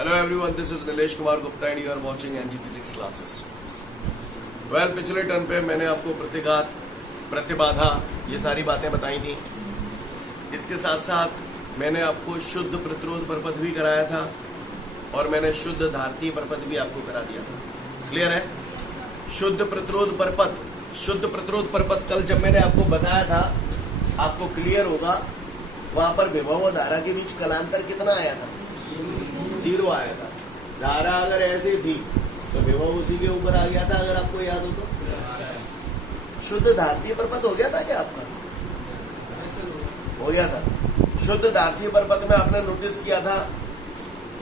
Hello everyone, this is Nilesh Kumar Gupta and you are watching NG Physics classes. Well, पिछले turn पे मैंने आपको प्रतिघात, प्रतिबाधा ये सारी बातें बताई थी। इसके साथ साथ मैंने आपको शुद्ध प्रतिरोध परपथ भी कराया था और मैंने शुद्ध धारतीय परपथ भी आपको करा दिया था। क्लियर है? शुद्ध प्रतिरोध परपथ कल जब मैंने आपको बताया था, आपको क्लियर होगा, वहां पर विभव और धारा के बीच कलांतर कितना आया था? 0 आया था। धारा अगर ऐसे थी तो विभव उसी के ऊपर आ गया था, अगर आपको याद हो तो। शुद्ध धारतीय परपथ हो गया था क्या आपका? हो गया था। शुद्ध धारतीय परपथ में आपने नोटिस किया था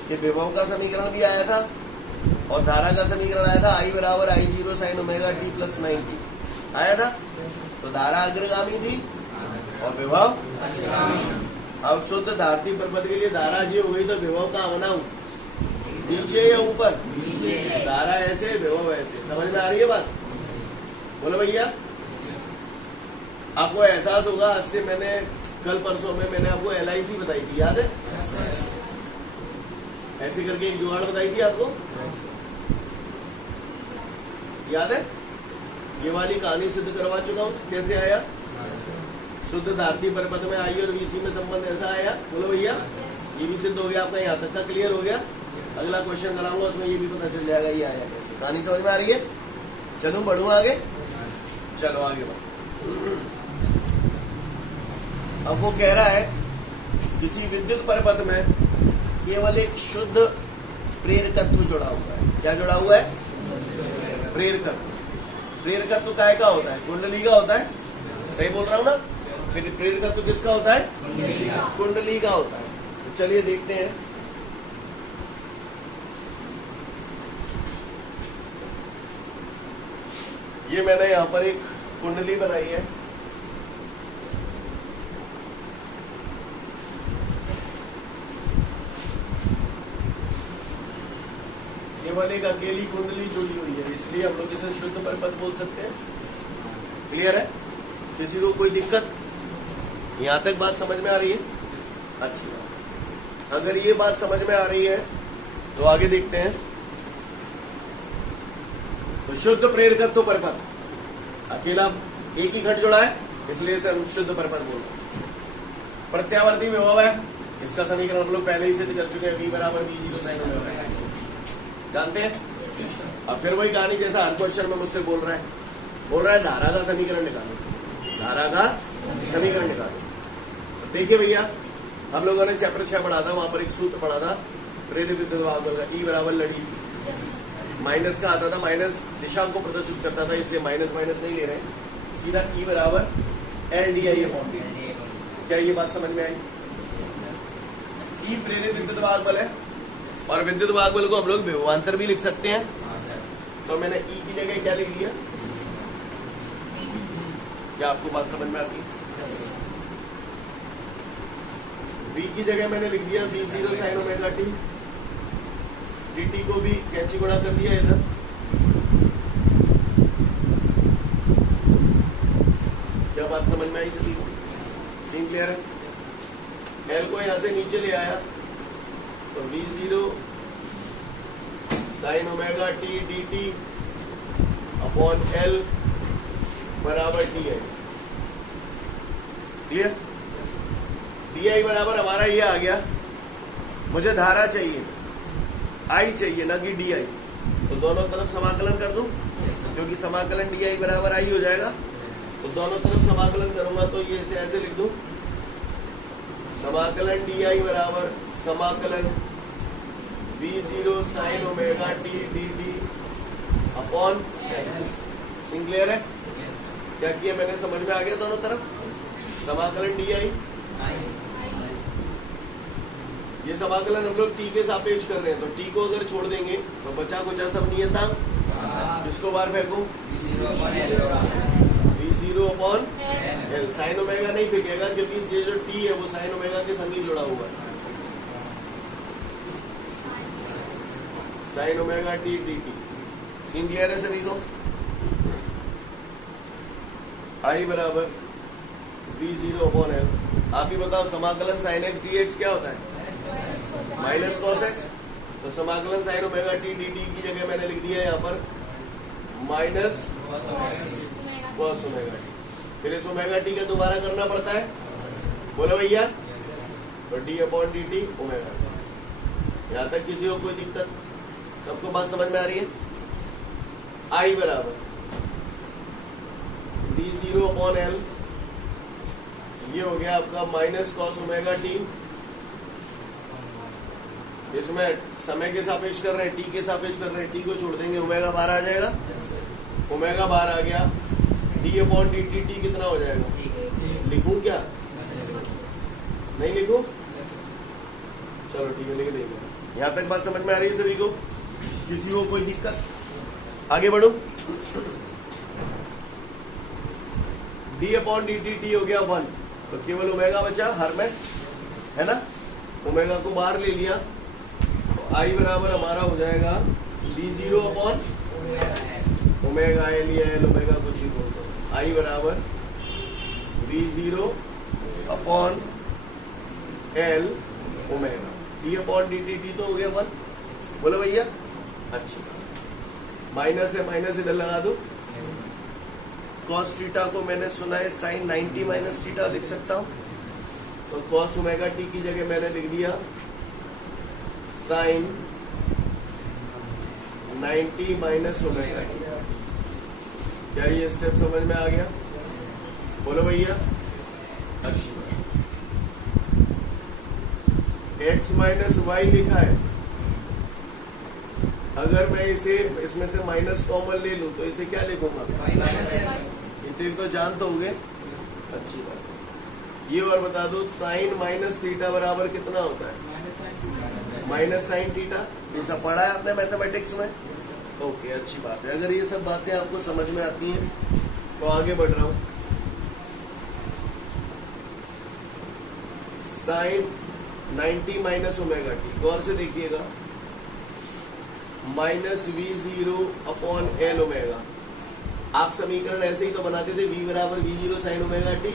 कि विभव का समीकरण भी आया था और धारा का समीकरण आया था, I बराबर I0 sin omega t plus 90 आया था। तो धारा अग्रगामी थी और विभव। अब शुद्ध धारतीय परपथ के लिए धारा जी हो गई तो विभव कहाँ बनाऊं? नीचे या ऊपर? धारा ऐसे, विभव ऐसे। समझ में आ रही है बात? बोलो भैया। आपको एहसास होगा, आज से मैंने कल परसों में मैंने आपको LIC बताई थी, याद है? ऐसे करके एक जुगाड़ बताई थी आपको, याद है? ये वाली कहानी सिद्ध करवा चुका हूं। कैसे आया? शुद्ध धारतीय परपथ में आई और VC में संबंध ऐसा आया। बोलो भैया। ये भी सिद्ध हो गया आपका, यहाँ तक का क्लियर हो गया। अगला क्वेश्चन कराऊंगा, उसमें ये भी पता चल जाएगा ये आया कैसे। कहानी समझ में आ रही है? चलूं, बढ़ूं आगे? चलो आगे बढ़ो। अब वो कह रहा है किसी विद्युत परपथ में केवल एक शुद्ध प्रेरकत्व जुड़ा हुआ है। क्या जुड़ा हुआ है? प्रेरकत्व। प्रेरकत्व काय का होता है? कुंडली का होता है। सही बोल रहा हूं ना? फिर प्रेरकत्व किसका होता है? कुंडली का होता है। तो चलिए देखते हैं। ये मैंने यहां पर एक कुंडली बनाई है। केवल एक अकेली कुंडली जुड़ी हुई है, इसलिए हम लोग इसे शुद्ध परपथ बोल सकते हैं। क्लियर है? किसी को कोई दिक्कत? यहां तक बात समझ में आ रही है? अच्छी बात। अगर ये बात समझ में आ रही है तो आगे देखते हैं। तो शुद्ध प्रेरकत्व परपथ, अकेला एक ही घट जुड़ा है, इसलिए इसे हम शुद्ध परपथ बोलते हैं। प्रत्यावर्ती विभव है, इसका समीकरण हम लोग पहले ही सिद्ध कर चुके हैं, V बराबर V0 sin ओमेगा। जानते हैं? अब फिर वही कहानी जैसा हर क्वेश्चन में मुझसे बोल रहा है धारा का समीकरण निकालो, धारा का समीकरण निकालो। तो देखिए भैया, हम लोगों ने चैप्टर 6 पढ़ा था, वहां पर एक सूत्र पढ़ा था प्रेरित विद्युत वाहक बल का। E बराबर लड़ी, माइनस का आता था, माइनस दिशा को प्रदर्शित करता था, इसलिए माइनस माइनस नहीं ले रहे हैं, सीधा E बराबर LDI अपॉन dt। क्या ये बात समझ में आई? E प्रेरित विद्युत वाहक बल है और विद्युत वाहक बल को हम लोग विभवांतर भी लिख सकते हैं। तो मैंने E की जगह क्या लिख दिया? क्या आपको बात समझ में आती है? V की जगह मैंने लिख दिया V0 sin omega t। dt को भी कैंची गुणा कर दिया इधर। क्या बात समझ में आई सभी को? सीन क्लियर है? L को यहां से नीचे ले आया तो V0 sin omega t dt upon L बराबर DI। क्लियर? DI बराबर हमारा ये आ गया। मुझे धारा चाहिए, I चाहिए, ना कि DI। तो दोनों तरफ समाकलन कर दूं, क्योंकि समाकलन DI बराबर I हो जाएगा। तो दोनों तरफ समाकलन करूंगा तो ये ऐसे लिख दूं, समाकलन DI बराबर समाकलन V0 sin omega t dt upon. Clear है? क्या किया मैंने? समझ में आ गया? दोनों तरफ समाकलन DI। ये समाकलन हम लोग t के सापेक्ष कर रहे हैं, तो t को अगर छोड़ देंगे तो बचा कुचा सब नियतांक, इसको बाहर फेंको, V0 upon L। Sine omega नहीं फेंकेगा क्योंकि ये जो t है वो साइन ओमेगा के संग ही जुड़ा हुआ है। Sine omega t dt। Scene clear है सभी को? I बराबर V0 अपॉन L। आप ही बताओ, समाकलन sin x dx क्या होता है? Minus cos x. तो समाकलन sign omega T D T की जगह मैंने लिख दिया यहाँ पर माइनस कॉस ओमेगा टी। फिर इस ओमेगा टी का दोबारा करना पड़ता है, बोलो भैया, तो D upon D T omega T. यहाँ तक किसी को कोई दिक्कत? सबको बात समझ में आ रही है? आई बराबर डी जीरो अपॉन एल, ये हो गया आपका माइनस कॉस ओमेगा टी। इसमें समय के सापेक्ष कर रहे हैं, टी के सापेक्ष कर रहे हैं, टी को छोड़ देंगे, ओमेगा बाहर आ जाएगा, ओमेगा बाहर आ गया, D upon D T, T कितना हो जाएगा? लिखूं क्या? नहीं लिखूं? चलो ठीक है, लिख देंगे। यहाँ तक बात समझ में आ रही है सभी को? किसी को कोई दिक्कत? आगे बढ़ो। D upon D T, T हो गया 1, तो केवल ओमेगा बचा हर में, है ना? ओमेगा को बाहर ले लिया, तो आई बराबर हमारा हो जाएगा D zero upon omega L या एल ओमेगा कुछ ही बोल दो। आई बराबर D zero upon L omega, D upon D T, T तो हो गया 1, बोलो भैया। अच्छा, माइनस है, माइनस इधर लगा दो। कॉस थीटा को मैंने सुना है साइन 90 माइनस थीटा लिख सकता हूं, तो कॉस ओमेगा टी की जगह मैंने लिख दिया साइन 90 माइनस ओमेगा टी। क्या ये स्टेप समझ में आ गया? बोलो भैया। अच्छी बात। x माइनस वाई लिखा है, अगर मैं इसे इसमें से माइनस कॉमन ले लूं तो इसे क्या लिखूंगा? इतने तो जान तो होगे। अच्छी बात। ये और बता दो, साइन माइनस थीटा बराबर कितना होता है? Minus sine theta. ये सब पढ़ा है आपने मैथमेटिक्स में? ओके, अच्छी बात है। अगर ये सब बातें आपको समझ में आती हैं तो आगे बढ़ रहा हूं। साइन 90 माइनस ओमेगा टी, गौर से देखिएगा, minus V zero upon L omega. आप समीकरण ऐसे ही तो बनाते थे, v बराबर V zero sine omega T,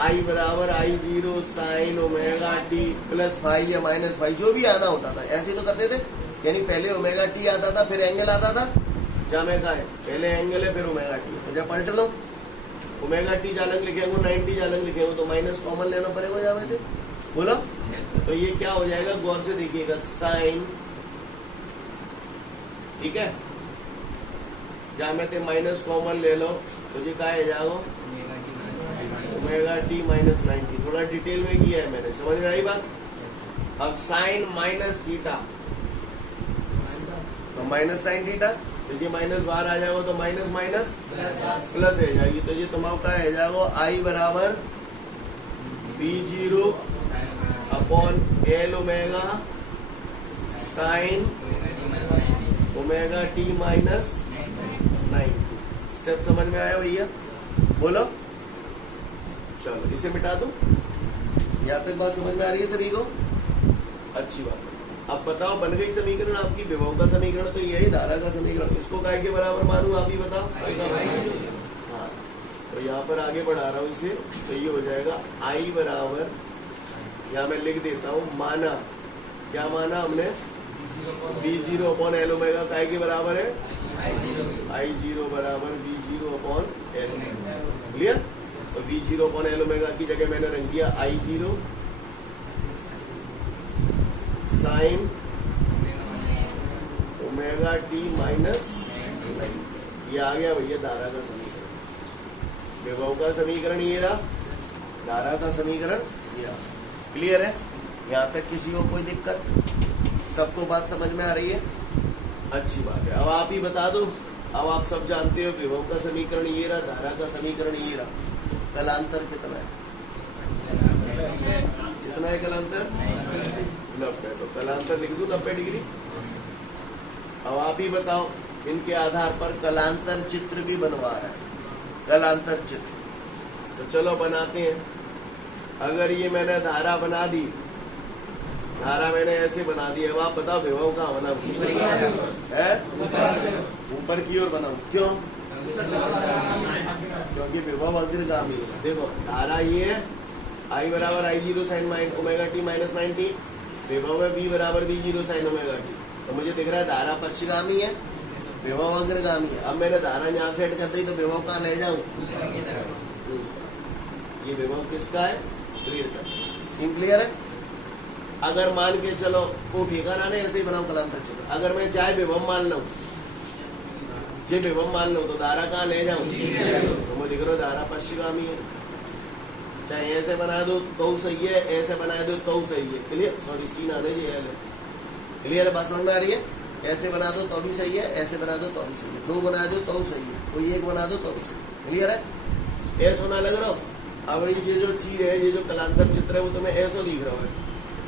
I बराबर I zero sine omega T plus phi या माइनस फाई, जो भी आना होता था ऐसे ही तो करते थे। यानी पहले ओमेगा टी आता था, फिर एंगल आता था, जहाँ में कहा है पहले एंगल है फिर ओमेगा टी, तो जब पलट लो ओमेगा टी जालंग लिखेंगे, 90 जालंग लिखेंगे, तो माइनस कॉमन लेना पड़ेगा जहाँ में थे, बोलो। तो ये क्या हो जाएगा, गौर से देखिएगा, साइन, ठीक है, जहाँ में थे माइनस कॉमन ले लो, तो ये क्या है जाओ ओमेगा टी माइनस 90। थोड़ा डिटेल में किया है मैंने, समझ में आई बात? अब साइन माइनस थीटा, तो माइनस साइन थीटा, तो ये माइनस बाहर आ जाएगा, तो माइनस माइनस प्लस है जाएगी, तो ये तुम्हारा क्या है जाएगा, आई बराबर B zero upon L omega sine omega T minus 90। Step समझ में आया भैया? बोलो। चलो इसे मिटा दो। यहाँ तक बात समझ में आ रही है सभी को? अच्छी बात है। अब बताओ, बन गई समीकरण आपकी, विभव का समीकरण तो यही, धारा का समीकरण, इसको काय के बराबर मानूं, आप ही बताओ। हाँ, तो यहाँ पर आगे बढ़ा रहा हूँ इसे, तो ये हो जाएगा आई बराबर, यहाँ मैं लिख देता हूँ, माना, क्या माना हमने, B zero upon L omega काय के बराबर है, आई जीरो बराबर B zero upon L. Clear? तो B zero upon L omega की जगह मैंने रख दिया I zero sine omega T minus 90। ये आ गया भैया धारा का समीकरण। विभव का समीकरण ये रहा, धारा का समीकरण ये रहा। क्लियर है? यहाँ तक किसी को कोई दिक्कत? सबको बात समझ में आ रही है? अच्छी बात है। अब आप ही बता दो, अब आप सब जानते हो विभव का समीकरण ये रहा, धारा का समीकरण ये रहा, कलांतर कितना है? कितना है कलांतर? 90। तो कलांतर लिख दूं 90 डिग्री। अब आप ही बताओ, इनके आधार पर कलांतर चित्र भी बनवा रहा है, कलांतर चित्र। तो चलो बनाते हैं। अगर ये मैंने धारा बना दी, धारा मैंने ऐसे बना दी, अब आप बताओ विभव कहाँ बनाऊं? है ऊपर की ओर बनाऊं। क्यों? क्योंकि विभव अग्रगामी है। देखो धारा ये है, आई बराबर I zero sine omega T minus 90, विभव है बी बराबर B zero sine omega T. तो मुझे दिख रहा है धारा पश्चिगामी है, विभव अग्रगामी है। अब मैंने धारा यहाँ से हट कर दी तो विभव कहाँ ले जाऊं? ये विभव किसका है? प्रेरक। सीन क्लियर है? अगर मान के चलो को ठेका ना ऐसे ही बनाओ कलांतर चित्र। अगर मैं चाहे विभव मान लूं, जे विभव मान लो तो धारा कहाँ ले जाऊं? तो मैं दिख रहा हूँ धारा पश्चिगामी है। चाहे ऐसे बना दो तो सही है, ऐसे बना दो तो सही है। क्लियर? सॉरी सीन आ रही है। क्लियर है? बात समझ में आ रही है? ऐसे बना दो तो भी सही है, ऐसे बना दो तो भी सही है, दो बना दो तो सही है, कोई एक बना दो तो भी सही है। क्लियर है? ऐसा होना लग रहा हो? अब ये जो चीज है, ये जो कलांतर चित्र है, वो तुम्हें ऐसा दिख रहा है,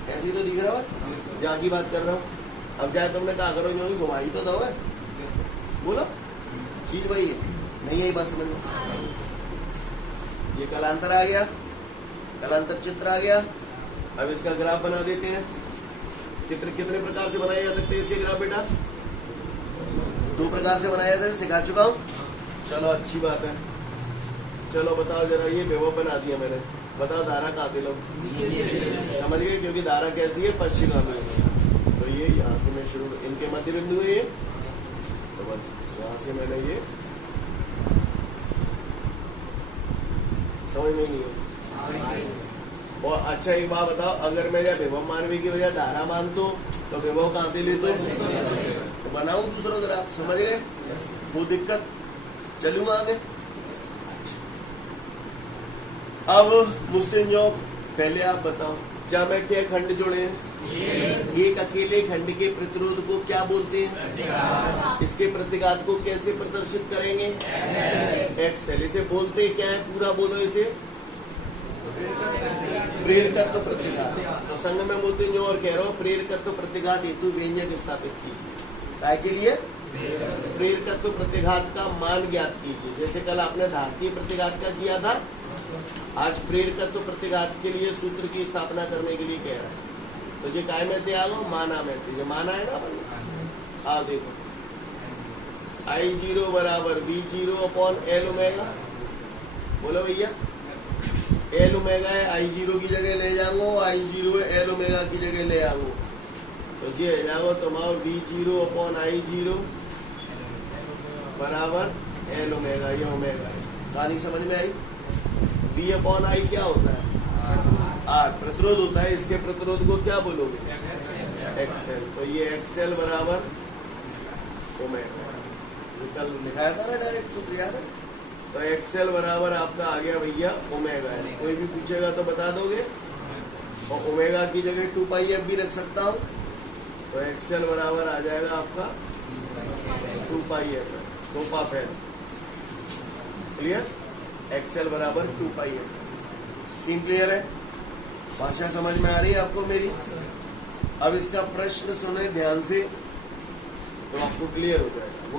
ऐसे ही तो दिख रहा है। जहाँ की बात कर रहा हूँ। अब चाहे तुमने कहा करो जो भी घुमाई तो दो है, बोलो चीज वही है, नहीं है बात समझ में? ये कलांतर आ गया, कलांतर चित्र आ गया। अब इसका ग्राफ बना देते हैं। कितने प्रकार से बनाए जा सकते हैं इसके ग्राफ बेटा? 2 प्रकार से बनाया जाए, सिखा चुका हूँ। चलो अच्छी बात है। चलो बताओ जरा, ये विभव बना दिया मैंने, बताओ धारा कहाँ पे लो? समझ गए? क्योंकि धारा कैसी है? पश्चिगामी है। तो ये यहाँ से मैं शुरू, इनके मध्य बिंदु है ये, तो बस यहाँ से मैंने ये समझ में नहीं है। और अच्छा एक बात बताओ, अगर मैं विभव मानवी की वजह धारा मानतो तो विभव कहाँ पे लेते तो बनाऊं दूसरा ग्राफ। समझ गए? वो दिक्कत चलूंगा आगे। अब मुझसे जो पहले आप बताओ, क्या मैं क्या खंड जोड़े हैं? एक अकेले खंड के प्रतिरोध को क्या बोलते हैं? इसके प्रतिघात को कैसे प्रदर्शित करेंगे? एक्सएल। इसे बोलते क्या है? पूरा बोलो इसे। प्रेरकत्व प्रतिघात। तो संग में बोलते जो और कह रहा हूँ, प्रेरकत्व प्रतिघात हेतु व्यंजक स्थापित कीजिए। काय के लिए? प्रेरकत्व प्रतिघात का मान ज्ञात कीजिए। जैसे कल आपने धारकीय प्रतिघात का किया था, आज प्रेरकत्व प्रतिघात के लिए सूत्र की स्थापना करने के लिए कह रहा है। तो ये काय में थे आगो? माना में थे। माना है ना? आप देखो, I0 बराबर V0 अपॉन L ओमेगा। बोलो भैया, L ओमेगा है, I0 की जगह ले जाऊंगा, I0 है L ओमेगा की जगह ले आऊंगा। तो ये है जाओ तुम्हारा V0 अपॉन I0 बराबर L ओमेगा। ये ओमेगा है। कहानी समझ में आई? V अपॉन I क्या होता है? R प्रतिरोध होता है। इसके प्रतिरोध को क्या बोलोगे? एक्सएल। तो ये एक्सएल बराबर ओमेगा। कल लिखाया था ना डायरेक्ट सूत्र, याद है? तो एक्सएल बराबर आपका आ गया भैया ओमेगा है। कोई भी पूछेगा तो बता दोगे। और ओमेगा की जगह 2πf भी रख सकता हूँ। तो एक्सएल बराबर आ जाएगा आपका 2πf, 2πf। क्लियर? एक्सएल बराबर 2πf। सीन क्लियर है? भाषा समझ में आ रही है आपको मेरी? अब इसका प्रश्न सुने ध्यान से तो आपको क्लियर हो जाएगा। वो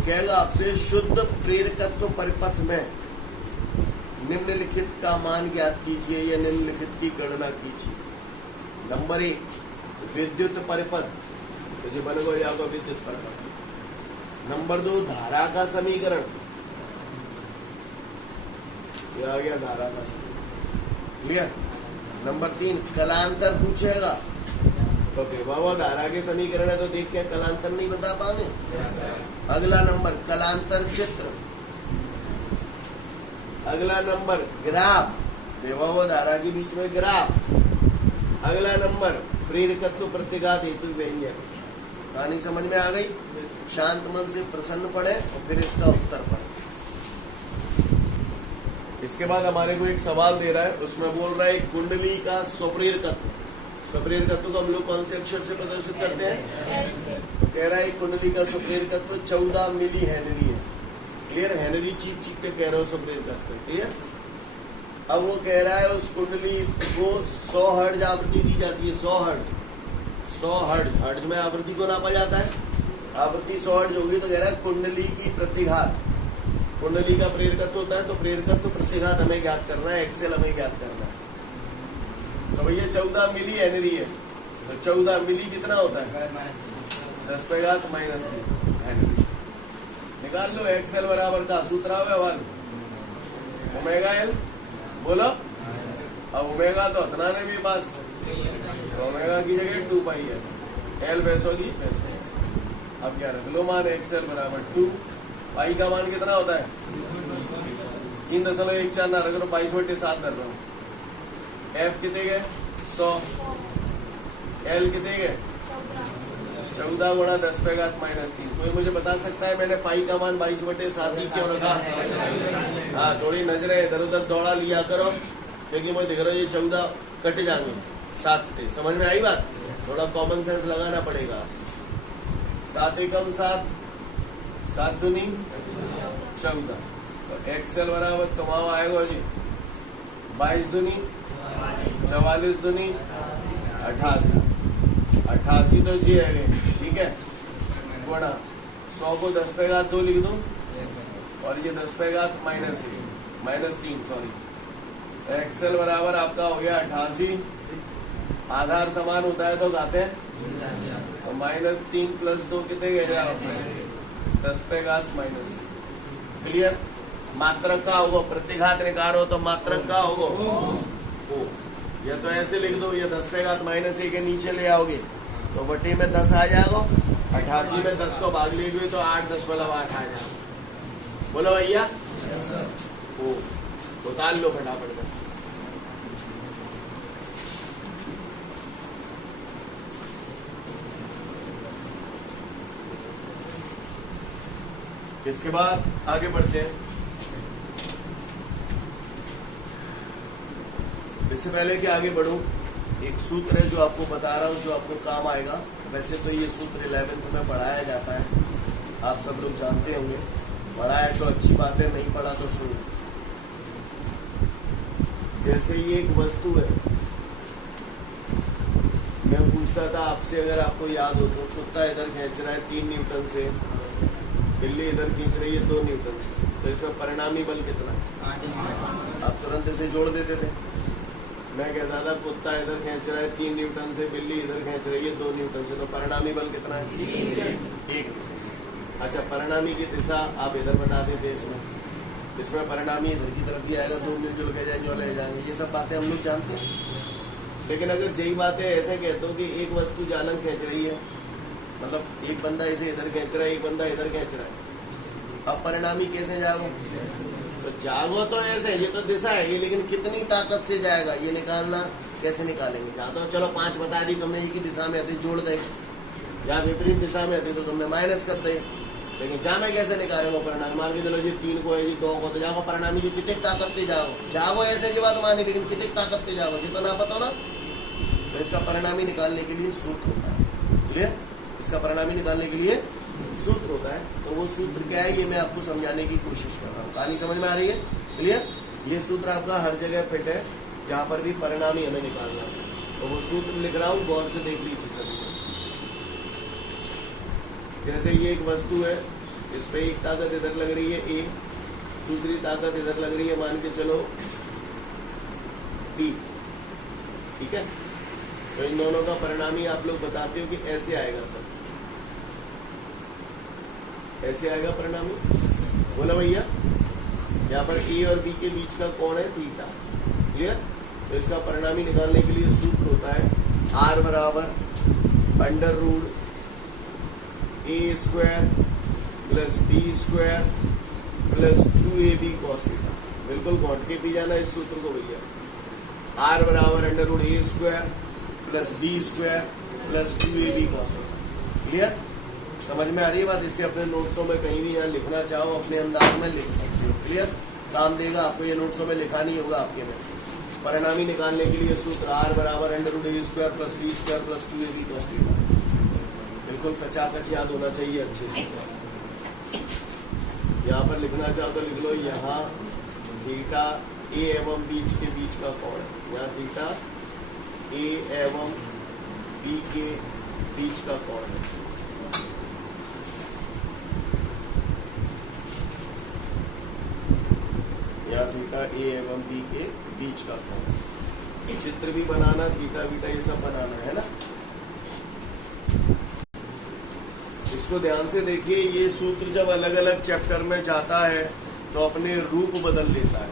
कहेगा आपसे, शुद्ध प्रेरकत्व परिपथ में निम्नलिखित का मान ज्ञात कीजिए या निम्नलिखित की गणना कीजिए। नंबर 1 विद्युत परिपथ, तो जो बन गया आपका विद्युत परिपथ। नंबर 2 धारा का समीकरण, ये आ गया धारा का समीकरण। क्लियर? नंबर 3 कलांतर पूछेगा, तो बाबा धारा के समीकरण है तो देख के कलांतर नहीं बता पाएंगे। अगला नंबर कलांतर चित्र। अगला नंबर ग्राफ, विभव धारा के बीच में ग्राफ। अगला नंबर प्रेरकत्व प्रतिघात हेतु व्यंजक। कहानी समझ में आ गई? शांत मन से प्रसन्न पढ़े और फिर इसका उत्तर पढ़े। इसके बाद हमारे को एक सवाल दे रहा है, उसमें बोल रहा है कुंडली का स्वप्रेरकत्व। स्वप्रेरकत्व को हम लोग कौन से अक्षर से प्रदर्शित करते हैं? तो कह रहा है कुंडली का स्वप्रेरकत्व 14 मिली हेनरी है। क्लियर? हेनरी चीख चीख के कह रहा हूँ स्वप्रेरकत्व। क्लियर? अब वो कह रहा है उस कुंडली को 100 हर्ट्ज आवृत्ति दी जाती है। 100 हर्ट्ज। हर्ट्ज में आवृत्ति को नापा जाता है। आवृत्ति 100 हर्ट्ज होगी तो कह रहा है कुंडली की प्रतिघात। कुंडली का प्रेरकत्व होता है तो प्रेरकत्व प्रतिघात हमें ज्ञात करना है, एक्सेल हमें ज्ञात करना है। तो भैया 14 मिली हेनरी है, तो 14 मिली कितना होता है? 10⁻³ हेनरी। निकाल लो। एक्सेल बराबर का सूत्र है 1 ओमेगा एल। बोलो। अब ओमेगा तो इतना नहीं मेरे पास, ओमेगा की जगह 2 पाई है, एल भैंस होगी भैंस। अब क्या रख लो मान एक्सएल बराबर 2, पाई का मान कितना होता है 3.14 ना रख लो, 22/7 कर रहा हूँ। एफ कितने गए 100, एल कितने गए 14 गुणा 10⁻³ कोई मुझे बता सकता है मैंने पाई का मान 22/7 ही क्यों रखा? हाँ, थोड़ी नजरें इधर उधर दौड़ा लिया करो, क्योंकि मुझे दिख रहा है ये 14 कट जाएंगे 7 से। समझ में आई बात? थोड़ा कॉमन सेंस लगाना पड़ेगा। 7 एकम 7, 7 दूनी 14, तो एक्सएल बराबर तुम्हारा आएगा जी 22 दूनी 44 दूनी 88, 88 तो जी है, ठीक है। गुणा 100 को 10⁻² लिख दूं और ये 10⁻³ सॉरी। एक्सएल बराबर आपका हो गया 88, आधार समान होता है तो गाते हैं, तो -3 + 2 कितने गए आप 10⁻⁻। क्लियर? मात्रक का होगा, प्रतिघात निकालो तो मात्रक का होगा ओ, या तो ऐसे लिख दो, ये 10⁻⁻1 के नीचे ले आओगे तो बटे में 10 आ जाएगा, 88 में 10 को भाग लेंगे तो 8.8 आ जाएगा। बोलो भैया ओ, उतार लो फटाफट में। इसके बाद आगे बढ़ते हैं। इससे पहले कि आगे बढ़ूं, एक सूत्र है जो आपको बता रहा हूं, जो आपको काम आएगा। वैसे तो ये सूत्र 11th में पढ़ाया जाता है, आप सब लोग जानते होंगे। पढ़ा है तो अच्छी बात है, नहीं पढ़ा तो सुनो। जैसे ये एक वस्तु है, मैं पूछता था आपसे, अगर आपको याद हो तो, कुत्ता इधर खींच रहा है 3 न्यूटन से, बिल्ली इधर खींच रही है 2 न्यूटन से, तो इसमें परिणामी बल कितना है? आप तुरंत इसे जोड़ देते थे। मैं कहता था कुत्ता इधर खींच रहा है 3 न्यूटन से, बिल्ली इधर खींच रही है 2 न्यूटन से, तो परिणामी बल कितना है? 1। अच्छा, परिणामी की दिशा आप इधर बता देते, इसमें परिणामी इधर की तरफ भी आएगा, 2 मिलजुल के जाए जो ले जाएंगे। ये सब बातें हम लोग जानते हैं। लेकिन अगर यही बातें ऐसे कहते हो कि एक वस्तु जालन खींच रही है, मतलब एक बंदा इसे इधर खींच रहा है, एक बंदा इधर खींच रहा है, अब परिणामी कैसे जाओ? तो जागो तो ऐसे, ये तो दिशा है ये, लेकिन कितनी ताकत से जाएगा ये निकालना, कैसे निकालेंगे? या तो चलो 5 बता दी तुमने, एक ही दिशा में आती जोड़ दे, या विपरीत दिशा में आती तो तुमने माइनस कर दे। लेकिन जा मैं कैसे निकालेंगे परिणाम? मान के चलो जी 3 को है जी 2 को, तो जाओ परिणामी जी कितने ताकत से जाओ, जागो ऐसे की बात मानी, लेकिन कितनी ताकत से जाओ जी तो ना पता ना। तो इसका परिणामी निकालने के लिए सूत्र होता है। क्लियर? इसका परिणामी निकालने के लिए सूत्र होता है। तो वो सूत्र क्या है ये मैं आपको समझाने की कोशिश कर रहा हूँ। कहानी समझ में आ रही है? क्लियर? ये सूत्र आपका हर जगह फिट है, जहाँ पर भी परिणामी हमें निकालना है। तो वो सूत्र लिख रहा हूँ, गौर से देख लीजिए सभी। जैसे ये एक वस्तु है, इस पे एक ताकत इधर लग रही है A, दूसरी ताकत इधर लग रही है, मान के चलो B, ठीक है। तो इन दोनों का परिणामी आप लोग बताते हो कि ऐसे आएगा सर, ऐसे आएगा परिणामी। बोला भैया, यहाँ पर A और B के बीच का कोण है थीटा। क्लियर? तो इसका परिणामी निकालने के लिए सूत्र होता है R बराबर √A² + B² + 2AB cos theta. बिल्कुल घोट के पी जाना इस सूत्र को भैया। R बराबर √A² + B² + 2AB cos theta. Clear? समझ में आ रही है बात? इसे अपने नोट्सों में कहीं भी यहाँ लिखना चाहो अपने अंदाज में लिख सकते हो। क्लियर? काम देगा आपको, ये नोट्सों में लिखा नहीं होगा आपके में। परिणामी निकालने के लिए सूत्र R बराबर √A² + B² + 2AB cos theta. बिल्कुल कचाकच याद होना चाहिए अच्छे से। यहाँ पर लिखना चाहो तो लिख लो, यहाँ थीटा A एवं बीच के बीच का कोण है। यहाँ थीटा A एवं B के बीच का कोण है। या थीटा A एवं B के बीच का कोण। चित्र भी बनाना, थीटा बीटा ये सब बनाना है ना। इसको ध्यान से देखिए, ये सूत्र जब अलग अलग चैप्टर में जाता है तो अपने रूप बदल लेता है।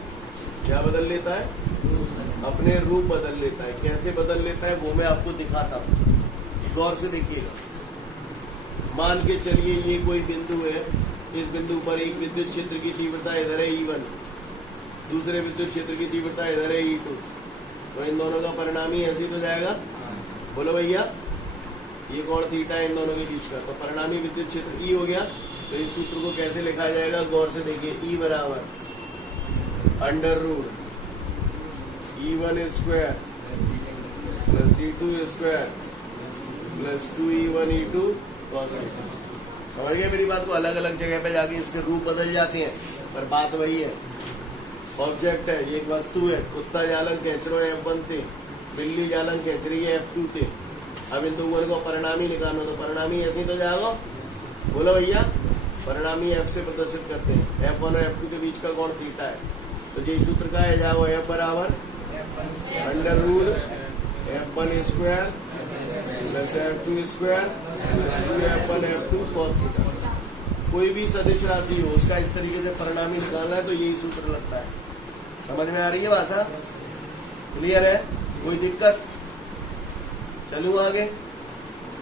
क्या बदल लेता है? अपने रूप बदल लेता है। कैसे बदल लेता है वो मैं आपको दिखाता हूँ, गौर से देखिएगा। मान के चलिए ये कोई बिंदु है, इस बिंदु पर एक विद्युत क्षेत्र की तीव्रता इधर है E1, दूसरे विद्युत क्षेत्र की तीव्रता इधर है E2, तो इन दोनों का परिणामी ऐसे ही तो जाएगा। बोलो भैया, ये कोण थीटा है इन दोनों के बीच का, तो परिणामी विद्युत क्षेत्र E हो गया। तो इस सूत्र को कैसे लिखा जाएगा, गौर से देखिए। E बराबर under root E1 square plus E2 square plus 2E1 E2 cos theta. समझ गए मेरी बात को? अलग अलग जगह पे जाके इसके रूप बदल जाते हैं, पर बात वही है। ऑब्जेक्ट है, ये एक वस्तु है, कुत्ता जालन खींच रहे F1 थे, बिल्ली जालन खींच रही है F2 थे। अब इन दोनों को परिणामी निकालना, तो परिणामी ऐसे ही तो जाएगा। बोलो भैया, परिणामी F से प्रदर्शित करते हैं, F1 और F2 के बीच का कोण थीटा है। तो ये सूत्र का है जाओ, F बराबर under root F1 square plus F2 square plus 2F1 F2 cos theta. कोई भी सदिश राशि हो उसका इस तरीके से परिणामी निकालना है तो यही सूत्र लगता है। समझ में आ रही है भाषा? क्लियर है? कोई दिक्कत? चलूँ आगे।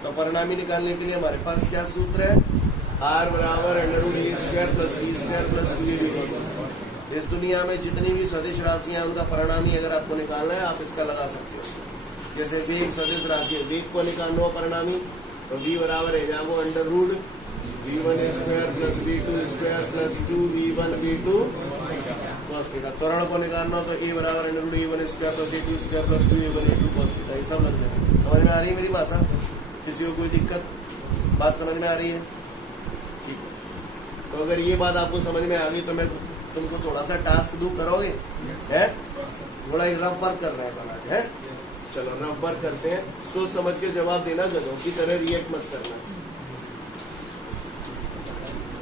तो परिणामी निकालने के लिए हमारे पास क्या सूत्र है, R बराबर under root A square plus B square plus 2AB cos theta. इस दुनिया में जितनी भी सदिश राशियां हैं उनका परिणामी अगर आपको निकालना है आप इसका लगा सकते हो। जैसे वेग सदिश राशि है, वेग को निकालना हो परिणामी, तो V बराबर है जाओ under root V1 square plus V2 square plus 2V1 V2 cos theta. त्वरण को निकालना हो तो A बराबर under root A1 square plus A2 square plus 2A1 A2 cos theta. ये सब लग जाएगा। समझ में आ रही है मेरी भाषा? किसी को कोई दिक्कत? बात समझ में आ रही है? ठीक है। तो अगर ये बात आपको समझ में आ गई तो मैं तुमको थोड़ा सा टास्क दूं, करोगे? है? थोड़ा रफ वर्क कर रहे हैं आज, है? चलो रफ वर्क करते हैं। सोच समझ के जवाब देना, गधों की तरह रिएक्ट मत करना।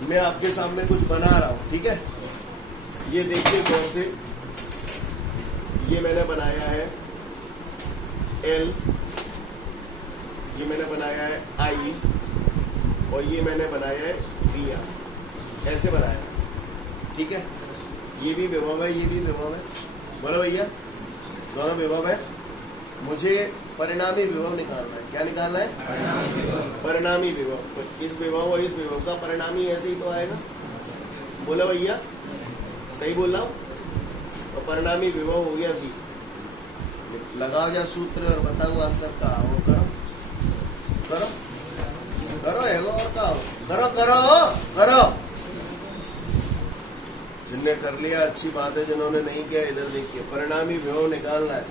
मैं आपके सामने कुछ बना रहा हूं, ठीक है? ये देखिए गौर से, ये मैंने बनाया है L, ये मैंने बनाया है I, और ये मैंने बनाया है VR। ऐसे बनाया है, ठीक है? ये भी विभव है, ये भी विभव है। बोलो भैया, दोनों विभव है। मुझे परिणामी विभव निकालना है। क्या निकालना है? परिणामी विभव। तो इस विभव और इस विभव का परिणामी ऐसे ही तो आएगा। बोलो भैया, सही बोल रहा हूँ? तो परिणामी विभव हो गया भी। लगाओ जा सूत्र और बताओ आंसर का हो। करो करो करो, एगो और का हो। करो करो करो। जिनने कर लिया अच्छी बात है, जिन्होंने नहीं किया इधर देखिए। परिणामी विभव निकालना है,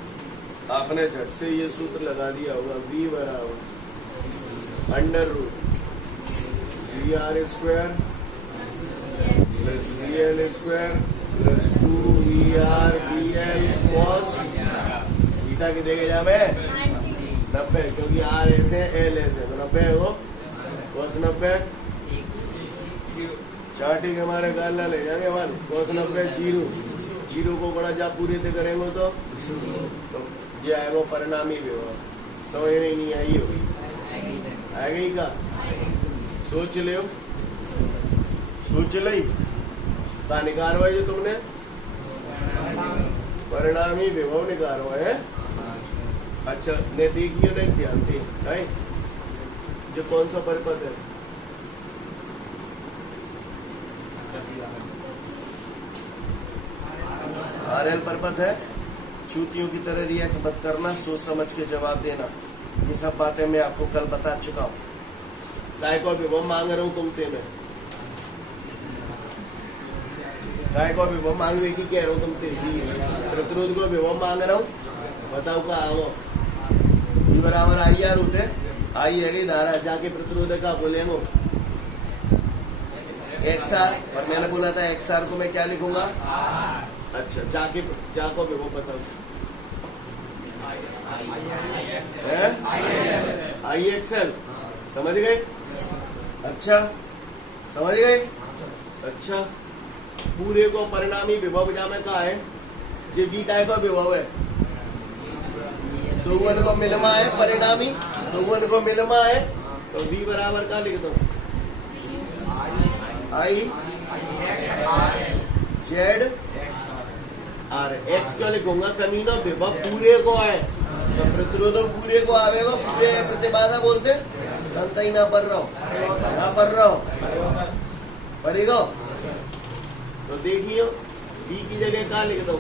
आपने झट से ये सूत्र लगा दिया होगा। V बराबर under root VR square plus VL square plus 2VR VL cos theta की देखे जा मैं 90, क्योंकि R ऐसे L ऐसे, तो 90 है वो cos 90। चार्टिंग हमारे गाला ले जाएंगे वन cos 90 जीरो को बड़ा जा पूरे से करेंगे तो ये आएगा परिणामी विभव। समझ में नहीं आई होगी? आ गई का? सोच ले, सोच ली का निकालो है जो तुमने परिणामी विभव निकालो है। अच्छा ने देखिए, नहीं ध्यान दे जो कौन सा परिपथ है? RL परिपथ है। चूतियों की तरह रिएक्ट मत करना, सोच समझ के जवाब देना। ये सब बातें मैं आपको कल बता चुका हूँ। काय को विभव मांग रहा हूँ तुमसे मैं, काय को विभव मांगने की कह रहा हूँ तुमसे। प्रतिरोध को विभव मांग रहा हूँ, बताओ का आओ। E बराबर IR होते, आई है धारा, जाके प्रतिरोध का बोलेंगे XR, और मैंने बोला था XR को मैं क्या लिखूंगा? अच्छा जाको विभव बताओ। IXL समझ गए? अच्छा समझ गए? अच्छा पूरे को परिणामी विभव जा में कहा है जे बी काय को विभव है, दोगुन को मिलमा है परिणामी, दोगुन को मिलमा है, तो बी बराबर का लिख दो I Z आर एक्स क्यों लिखूंगा कमीना विभव पूरे को है तो प्रतिरोधक पूरे को आवेगा पूरे प्रतिबाधा बोलते संत ही ना पढ़ रहा हूँ ना पढ़ रहा हूँ पढ़ेगा तो देखिए बी की जगह क्या लिख दो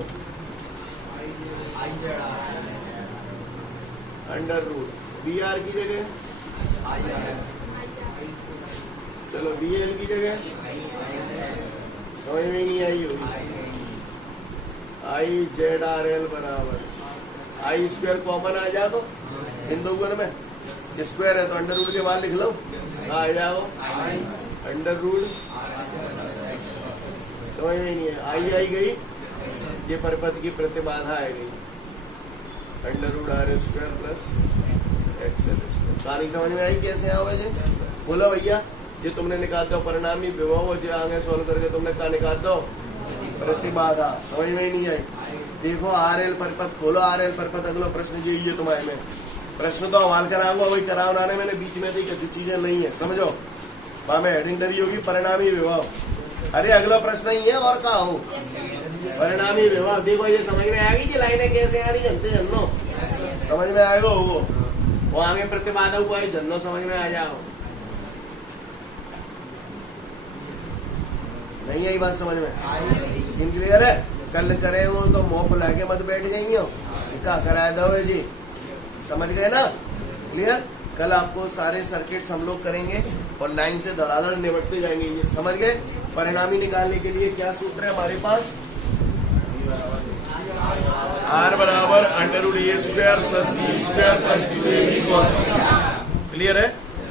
अंडर रूट बी आर की जगह चलो बी एल की जगह समझ में नहीं आई होगी आई जेड आर एल बराबर आई स्क्वायर कॉमन आ जाओ इन दो गुण में स्क्वायर है तो अंडर रूट के बाद लिख लो आ जाओ अंडर रूट समझ में नहीं है आई गई ये परिपथ की प्रतिबाधा आ गई under root R square plus X L square कहानी समझ में आई कैसे आओगे जी बोलो भैया जो तुमने निकाल दो परिणामी विभव जो आगे सोल्व करके तुमने क्या निकाल दो प्रतिबाधा समझ में ही नहीं आई देखो आर एल परिपथ खोलो आर एल परिपथ अगला प्रश्न यही है तुम्हारे में प्रश्न तो हमाल कराऊंगा वही कराने मैंने बीच में दी कुछ चीजें नहीं है समझो वहां में हेडिंग डरी होगी परिणामी विभव अरे अगला प्रश्न ही है और क्या हो परिणामी विभव देखो ये समझ में आएगी कि लाइनें कैसे आ रही जनते जन्नो समझ में आएगा वो आगे प्रतिबाधा हुआ है जन्नो समझ में आ जाओ नहीं आई बात समझ में स्किन क्लियर है कल करे वो तो मुंह फुला के मत बैठ जाएंगे क्या कराया दो जी समझ गए ना क्लियर कल आपको सारे सर्किट्स हम लोग करेंगे और लाइन से धड़ाधड़ निपटते जाएंगे ये समझ गए परिणामी निकालने के लिए क्या सूत्र है हमारे पास आर बराबर under root A square plus B square plus 2ab cos clear है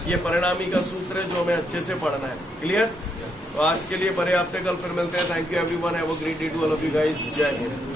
ये परिणामी का सूत्र है जो हमें अच्छे से पढ़ना है क्लियर तो आज के लिए पर्याप्त है कल फिर मिलते हैं thank you everyone have a great day to all of you guys जय हिंद